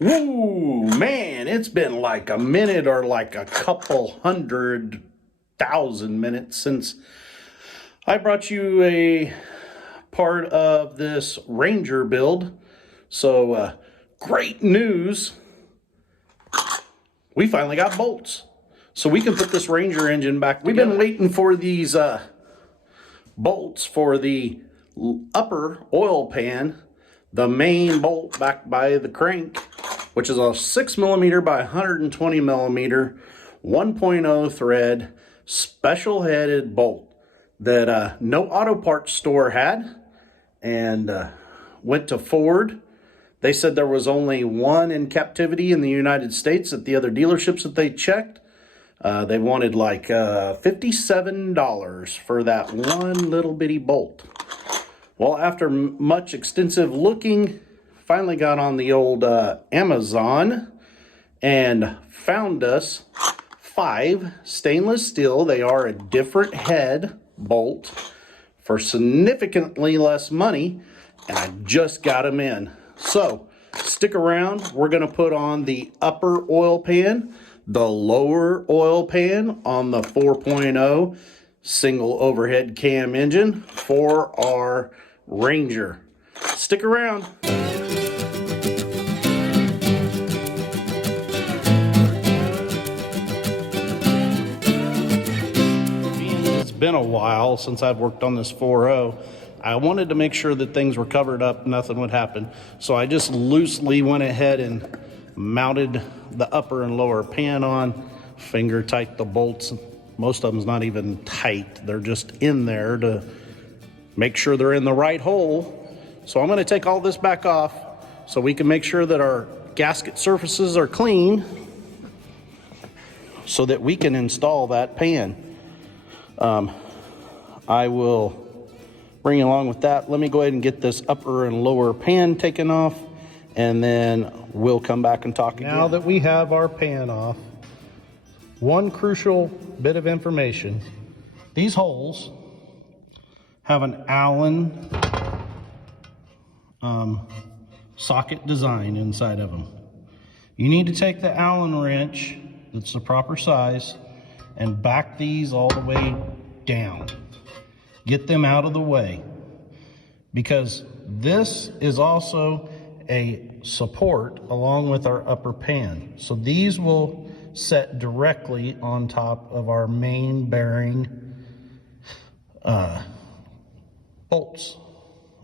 Woo, man, it's been like a minute or like a couple 100,000 minutes since I brought you a part of this Ranger build. So, great news. We finally got bolts. So we can put this Ranger engine back together. We've been waiting for these bolts for the upper oil pan, the main bolt back by the crank, which is a 6mm by 120mm 1.0 thread special headed bolt that no auto parts store had, and went to Ford. They said there was only one in captivity in the United States at the other dealerships that they checked. They wanted like $57 for that one little bitty bolt. Well, after much extensive looking, finally got on the old Amazon and found us 5 stainless steel. They are a different head bolt for significantly less money, and I just got them in. So stick around. We're going to put on the upper oil pan, the lower oil pan on the 4.0 single overhead cam engine for our Ranger. Stick around. It's been a while since I've worked on this 4.0. I wanted to make sure that things were covered up, nothing would happen. So I just loosely went ahead and mounted the upper and lower pan on, finger tight the bolts. Most of them's not even tight. They're just in there to make sure they're in the right hole. So I'm going to take all this back off so we can make sure that our gasket surfaces are clean so that we can install that pan. I will bring you along with that. Let me go ahead and get this upper and lower pan taken off, and then we'll come back and talk again. Now that we have our pan off, one crucial bit of information. These holes have an Allen socket design inside of them. You need to take the Allen wrench that's the proper size and back these all the way down. Get them out of the way, because this is also a support along with our upper pan. So these will set directly on top of our main bearing bolts.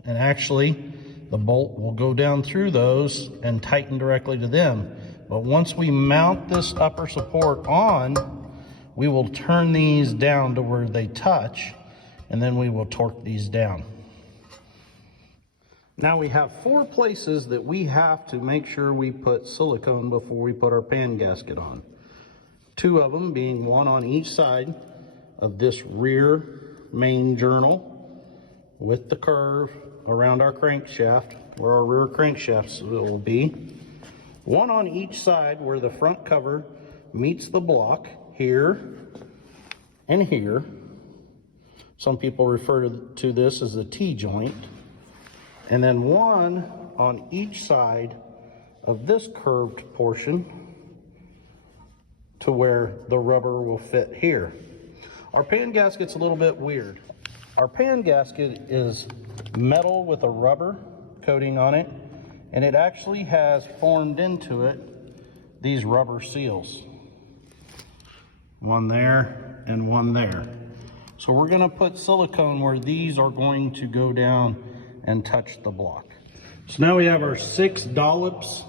And actually, the bolt will go down through those and tighten directly to them. But once we mount this upper support on, we will turn these down to where they touch, and then we will torque these down. Now we have 4 places that we have to make sure we put silicone before we put our pan gasket on. 2 of them being one on each side of this rear main journal with the curve around our crankshaft, where our rear crankshafts will be. One on each side where the front cover meets the block, here and here. Some people refer to this as the T-joint. And then one on each side of this curved portion to where the rubber will fit here. Our pan gasket's a little bit weird. Our pan gasket is metal with a rubber coating on it, and it actually has formed into it these rubber seals. One there and one there. So we're going to put silicone where these are going to go down and touch the block. So now we have our 6 dollops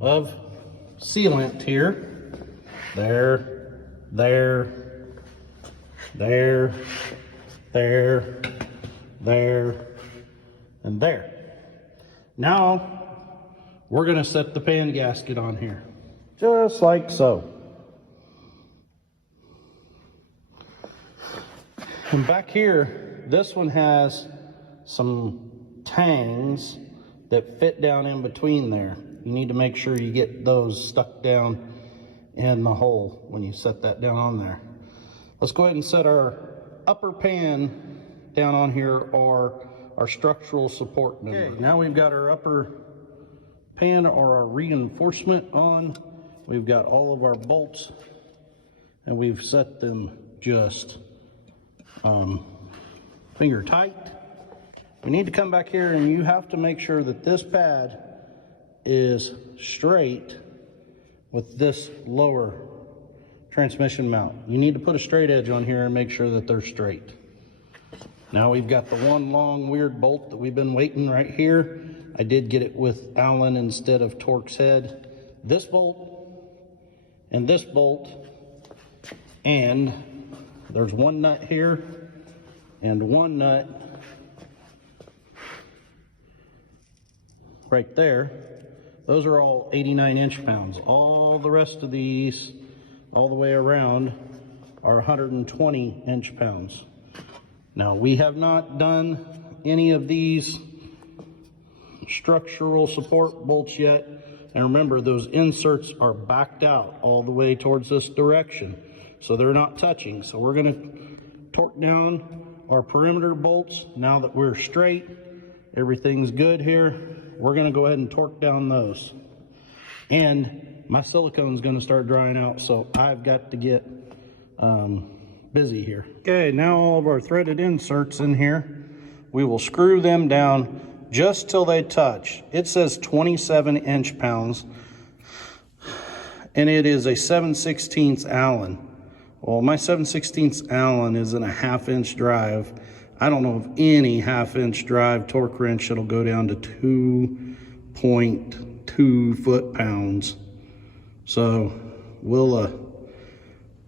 of sealant here. There, there, there, there, there, and there. Now we're going to set the pan gasket on here, just like so. And back here, this one has some tangs that fit down in between there. You need to make sure you get those stuck down in the hole when you set that down on there. Let's go ahead and set our upper pan down on here, or our structural support member. Okay, now we've got our upper pan or our reinforcement on. We've got all of our bolts and we've set them just finger tight. We need to come back here and you have to make sure that this pad is straight with this lower transmission mount. You need to put a straight edge on here and make sure that they're straight. Now we've got the one long weird bolt that we've been waiting right here. I did get it with Allen instead of Torque's head. This bolt and this bolt, and there's one nut here and one nut right there. Those are all 89 inch-pounds. All the rest of these, all the way around, are 120 inch-pounds. Now, we have not done any of these structural support bolts yet. And remember, those inserts are backed out all the way towards this direction, so they're not touching. So we're gonna torque down our perimeter bolts. Now that we're straight, everything's good here, we're gonna go ahead and torque down those. And my silicone's gonna start drying out, so I've got to get busy here. Okay, now all of our threaded inserts in here, we will screw them down just till they touch. It says 27 inch-pounds, and it is a 7/16 Allen. Well, my 7/16 Allen is in a 1/2 inch drive. I don't know of any 1/2 inch drive torque wrench that'll go down to 2.2 foot-pounds. So we'll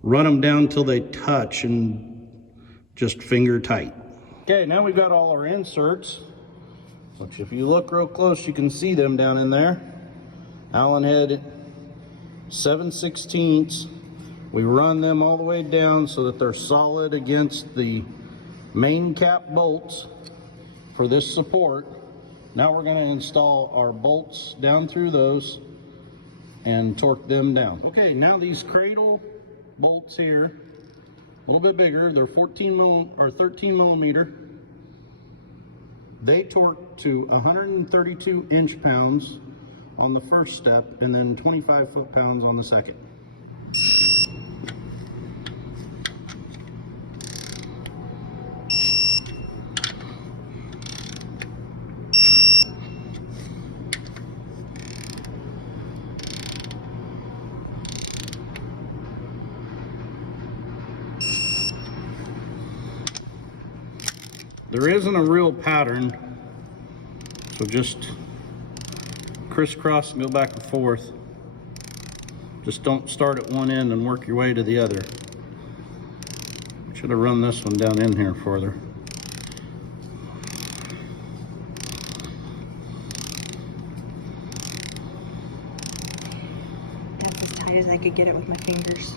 run them down till they touch and just finger tight. Okay, now we've got all our inserts, which if you look real close, you can see them down in there. Allen head 7/16. We run them all the way down so that they're solid against the main cap bolts for this support. Now we're going to install our bolts down through those and torque them down. Okay, now these cradle bolts here, a little bit bigger, they're 13 millimeter. They torque to 132 inch-pounds on the first step and then 25 foot-pounds on the second. There isn't a real pattern, so just crisscross and go back and forth. Just don't start at one end and work your way to the other. Should have run this one down in here further. That's as tight as I could get it with my fingers.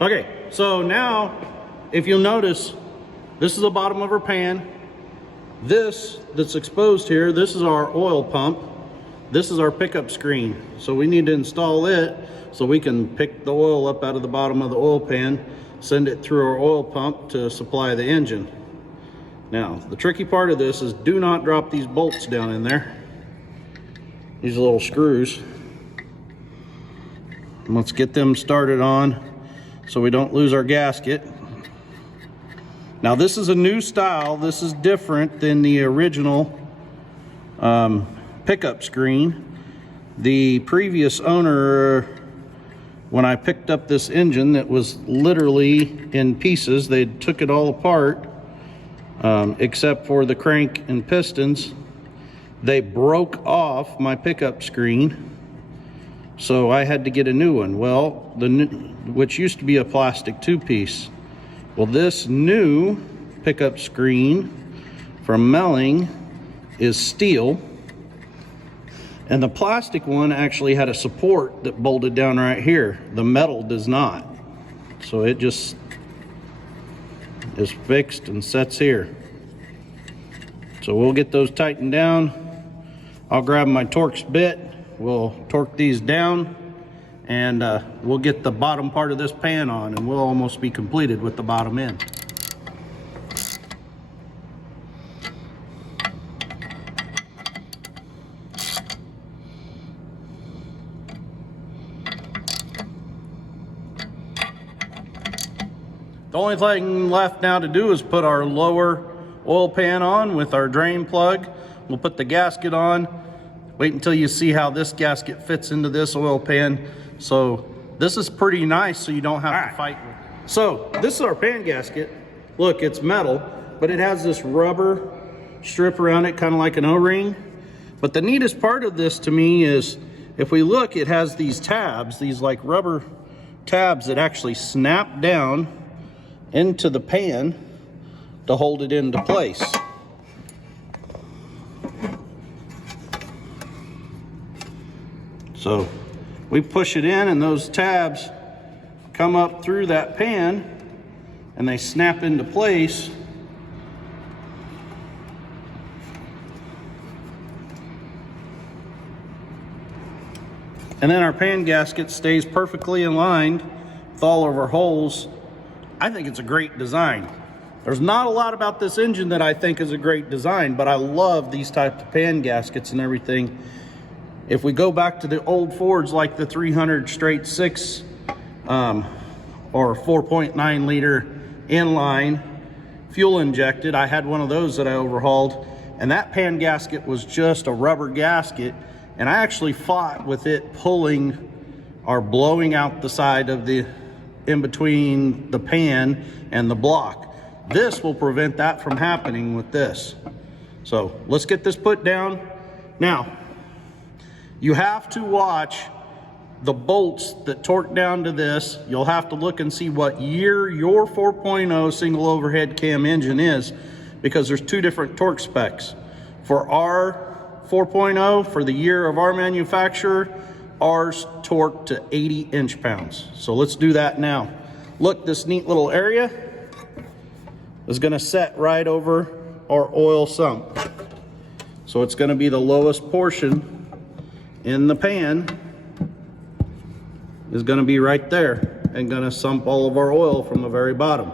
Okay, so now, if you'll notice, this is the bottom of our pan. This that's exposed here, this is our oil pump. this is our pickup screen. So we need to install it so we can pick the oil up out of the bottom of the oil pan, send it through our oil pump to supply the engine. Now, the tricky part of this is do not drop these bolts down in there. These little screws. Let's get them started on so we don't lose our gasket. Now this is a new style. This is different than the original pickup screen. The previous owner, when I picked up this engine that was literally in pieces, they took it all apart except for the crank and pistons. They broke off my pickup screen, so I had to get a new one. Well, which used to be a plastic two-piece. Well, this new pickup screen from Melling is steel, and the plastic one actually had a support that bolted down right here. The metal does not, so it just is fixed and sets here. So we'll get those tightened down. I'll grab my Torx bit, we'll torque these down, and we'll get the bottom part of this pan on, and we'll almost be completed with the bottom end. The only thing left now to do is put our lower oil pan on with our drain plug. We'll put the gasket on. Wait until you see how this gasket fits into this oil pan. So this is pretty nice, so you don't have to fight with it. So this is our pan gasket. Look, it's metal, but it has this rubber strip around it, kind of like an O-ring. But the neatest part of this to me is, if we look, it has these tabs, these like rubber tabs that actually snap down into the pan to hold it into place. So we push it in, and those tabs come up through that pan and they snap into place. And then our pan gasket stays perfectly aligned with all of our holes. I think it's a great design. There's not a lot about this engine that I think is a great design, but I love these types of pan gaskets and everything. If we go back to the old Fords, like the 300 straight 6 or 4.9 liter inline fuel injected, I had one of those that I overhauled, and that pan gasket was just a rubber gasket, and I actually fought with it pulling or blowing out the side of the in between the pan and the block. This will prevent that from happening with this. So let's get this put down. Now, you have to watch the bolts that torque down to this. You'll have to look and see what year your 4.0 single overhead cam engine is, because there's two different torque specs. For our 4.0, for the year of our manufacturer, ours torque to 80 inch-pounds. So let's do that now. Look, this neat little area is gonna set right over our oil sump. So it's gonna be the lowest portion in the pan is gonna be right there and gonna sump all of our oil from the very bottom.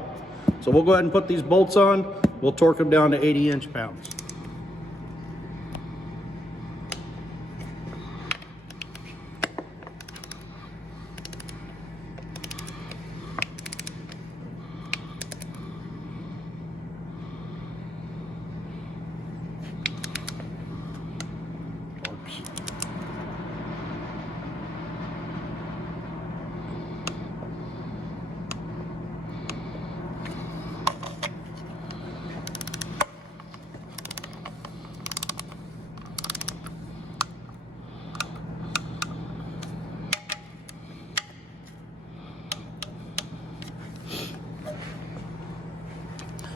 So we'll go ahead and put these bolts on. We'll torque them down to 80 inch-pounds.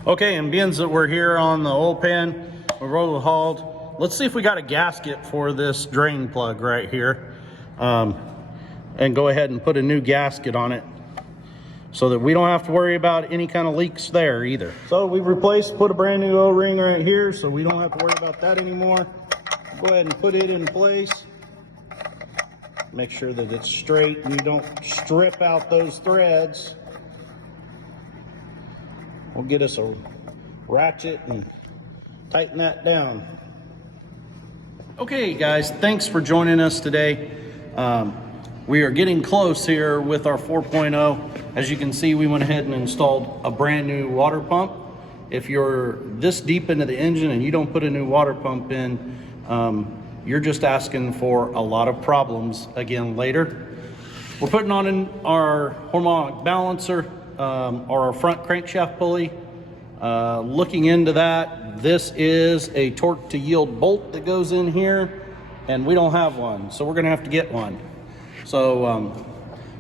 Okay, and being that we're here on the oil pan, we're overhauled. Let's see if we got a gasket for this drain plug right here, and go ahead and put a new gasket on it so that we don't have to worry about any kind of leaks there either. So we've put a brand new O-ring right here, so we don't have to worry about that anymore. Go ahead and put it in place. Make sure that it's straight and you don't strip out those threads. We'll get us a ratchet and tighten that down. Okay guys, thanks for joining us today. We are getting close here with our 4.0. As you can see, we went ahead and installed a brand new water pump. If you're this deep into the engine and you don't put a new water pump in, you're just asking for a lot of problems again later. We're putting on in our harmonic balancer, or our front crankshaft pulley. Looking into that, this is a torque to yield bolt that goes in here, and we don't have one, so we're gonna have to get one. So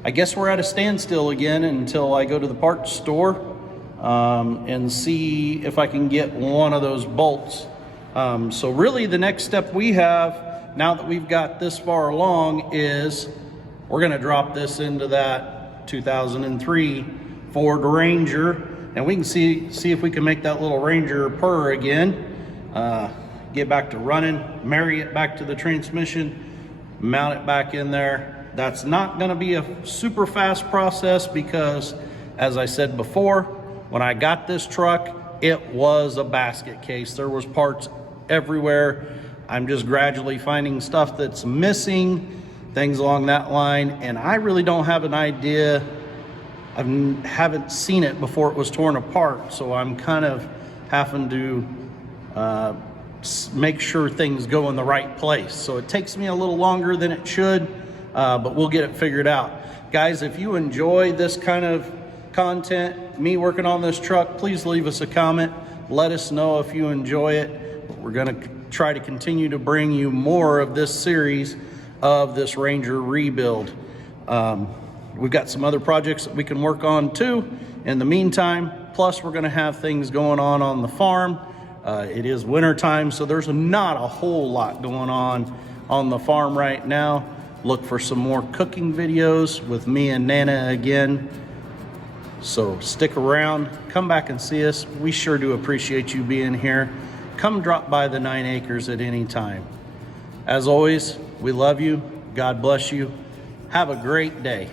I guess we're at a standstill again until I go to the parts store and see if I can get one of those bolts. So really the next step we have, now that we've got this far along, is we're gonna drop this into that 2003 Ford Ranger, and we can see if we can make that little Ranger purr again, get back to running, marry it back to the transmission, mount it back in there. That's not gonna be a super fast process because, as I said before, when I got this truck, it was a basket case. There was parts everywhere. I'm just gradually finding stuff that's missing, things along that line, and I really don't have an idea. I haven't seen it before it was torn apart, so I'm kind of having to make sure things go in the right place. So it takes me a little longer than it should, but we'll get it figured out. Guys, if you enjoy this kind of content, me working on this truck, please leave us a comment. Let us know if you enjoy it. We're gonna try to continue to bring you more of this series of this Ranger rebuild. We've got some other projects that we can work on too in the meantime. Plus, we're gonna have things going on the farm. It is winter time, so there's not a whole lot going on the farm right now. Look for some more cooking videos with me and Nana again. So stick around, come back and see us. We sure do appreciate you being here. Come drop by the 9 Acres at any time. As always, we love you. God bless you. Have a great day.